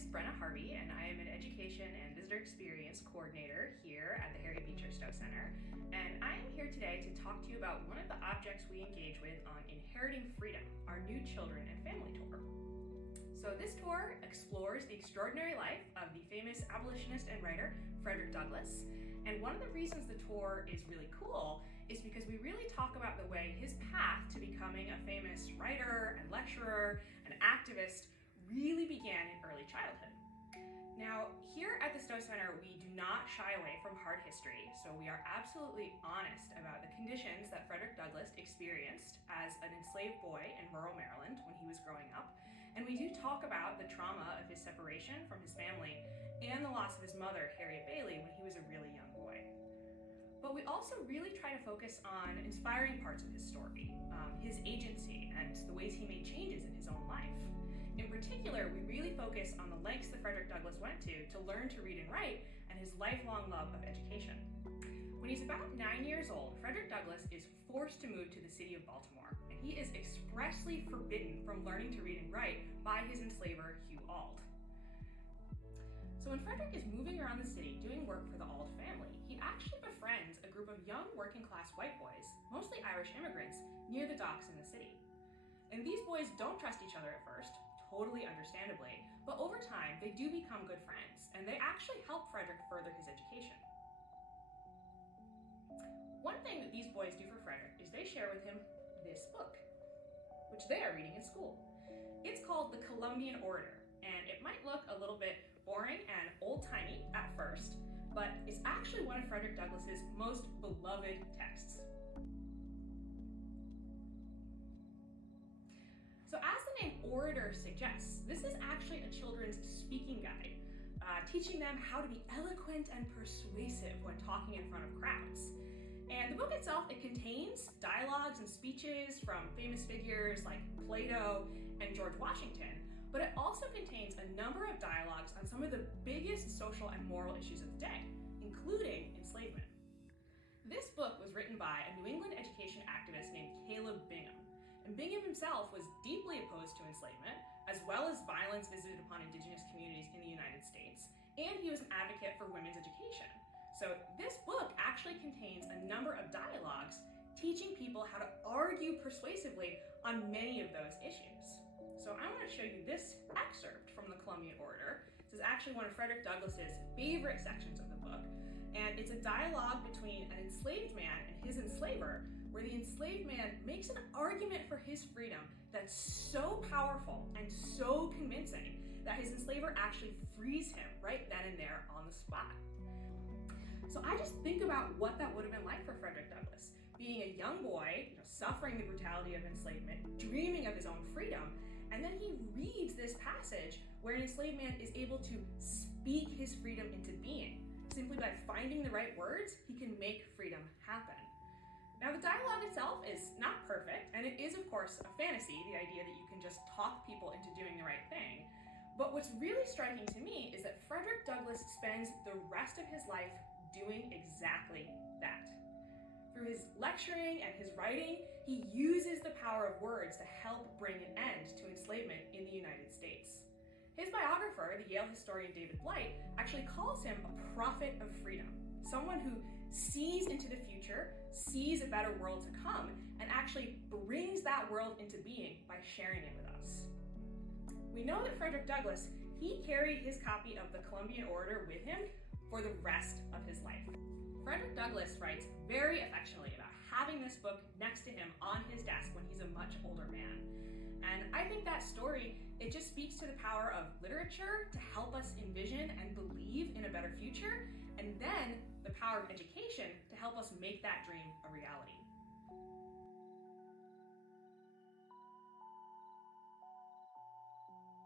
is Brenna Harvey, and I am an Education and Visitor Experience Coordinator here at the Harriet Beecher Stowe Center. And I am here today to talk to you about one of the objects we engage with on Inheriting Freedom, our new children and family tour. So this tour explores the extraordinary life of the famous abolitionist and writer Frederick Douglass. And one of the reasons the tour is really cool is because we really talk about the way his path to becoming a famous writer and lecturer and activist really began in early childhood. Now, here at the Stowe Center, we do not shy away from hard history, so we are absolutely honest about the conditions that Frederick Douglass experienced as an enslaved boy in rural Maryland when he was growing up. And we do talk about the trauma of his separation from his family and the loss of his mother, Harriet Bailey, when he was a really young boy. But we also really try to focus on inspiring parts of his story, his agency, and the ways he made changes in his own life. In particular, we really focus on the lengths that Frederick Douglass went to learn to read and write and his lifelong love of education. When he's about 9 years old, Frederick Douglass is forced to move to the city of Baltimore, and he is expressly forbidden from learning to read and write by his enslaver, Hugh Auld. So when Frederick is moving around the city doing work for the Auld family, he actually befriends a group of young working-class white boys, mostly Irish immigrants, near the docks in the city. And these boys don't trust each other at first, totally understandably, but over time they do become good friends, and they actually help Frederick further his education. One thing that these boys do for Frederick is they share with him this book, which they are reading in school. It's called the Columbian Orator, and it might look a little bit boring and old-timey at first, but it's actually one of Frederick Douglass's most beloved texts. So as the name Orator suggests, this is actually a children's speaking guide, teaching them how to be eloquent and persuasive when talking in front of crowds. And the book itself, it contains dialogues and speeches from famous figures like Plato and George Washington, but it also contains a number of dialogues on some of the biggest social and moral issues of the day, including enslavement. This book was written by a New England education activist named Caleb Bingham. And Bingham himself was deeply opposed to enslavement, as well as violence visited upon indigenous communities in the United States, and he was an advocate for women's education. So this book actually contains a number of dialogues teaching people how to argue persuasively on many of those issues. So I want to show you this excerpt from the Columbian Orator. This is actually one of Frederick Douglass's favorite sections of the book, and it's a dialogue between an enslaved man and his enslaver, where the enslaved man makes an argument for his freedom that's so powerful and so convincing that his enslaver actually frees him right then and there on the spot. So I just think about what that would have been like for Frederick Douglass, being a young boy, suffering the brutality of enslavement, dreaming of his own freedom, and then he reads this passage where an enslaved man is able to speak his freedom into being. Simply by finding the right words, he can make freedom happen. Now, the dialogue itself is not perfect, and it is, of course, a fantasy, the idea that you can just talk people into doing the right thing. But what's really striking to me is that Frederick Douglass spends the rest of his life doing exactly that. Through his lecturing and his writing, he uses the power of words to help bring an end to enslavement in the United States. His biographer, the Yale historian David Blight, actually calls him a prophet of freedom, someone who sees into the future, sees a better world to come, and actually brings that world into being by sharing it with us. We know that Frederick Douglass, he carried his copy of the Columbian Orator with him for the rest of his life. Frederick Douglass writes very affectionately about having this book next to him on his desk when he's a much older man. And I think that story, it just speaks to the power of literature to help us envision and believe in a better future, and then the power of education to help us make that dream a reality.